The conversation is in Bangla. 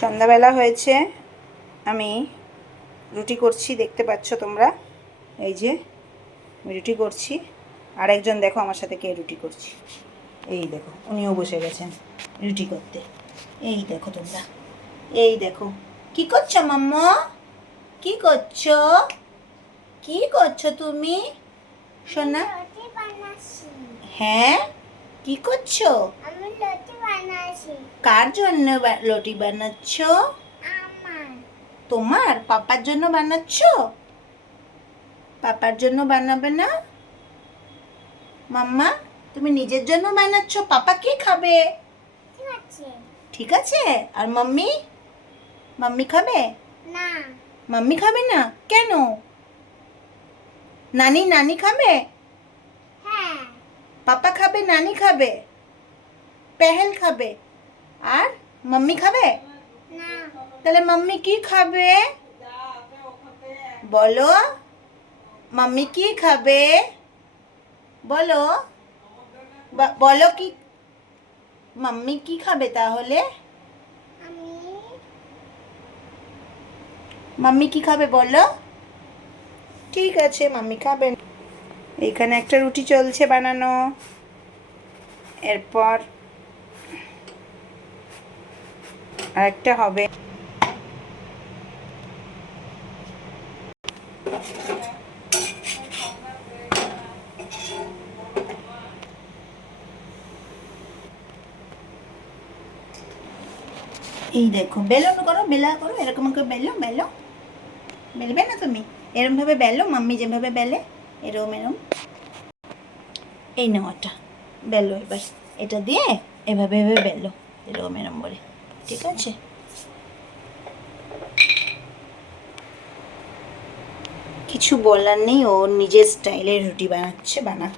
সন্ধ্যাবেলা হয়েছে, আমি রুটি করছি, দেখতে পাচ্ছ তোমরা। এই যে আমি রুটি করছি, আর একজন দেখো আমার সাথে কে রুটি করছি। এই দেখো উনিও বসে গেছেন রুটি করতে। এই দেখো তোমরা, এই দেখো কি করছো মাম্মা, কি করছো, কি করছো তুমি সোনা? হ্যাঁ, কি করছো? কার জন্য রুটি বানাচ্ছ? তোমার পাপার জন্য বানাচ্ছ? পাপার জন্য বানাবে না মাম্মা? তুমি নিজের জন্য বানাচ্ছ, পাপা কি খাবে? ঠিক আছে। আর মাম্মি, মাম্মি খাবে না? মাম্মি খাবে না কেন? নানি, নানি খাবে? হ্যাঁ। পাপা খাবে, নানি খাবে, পেহেল খাবে, আর মাম্মি খাবে না? তাহলে মাম্মি কি খাবে বলো? মাম্মি কি খাবে বলো? বলো কি মাম্মি কি খাবে তাহলে? মাম্মি কি খাবে বলো? ঠিক আছে, মাম্মি খাবেন। এখানে একটা রুটি চলছে বানানো, এরপর আরেকটা হবে। এই দেখো, বেলন করো, বেলা করো, এরকম করে বেলো, বেলো, বেলবে না তুমি? এরমভাবে বেলো, মাম্মি যেভাবে বেলে এরম এরম। এই নাও একটা বেলো, এবার এটা দিয়ে এভাবে এভাবে বেলো, এরম এরম করে, ঠিক আছে? কিছু বলার নেই, ও নিজের স্টাইলের রুটি বানাচ্ছে, বানাক।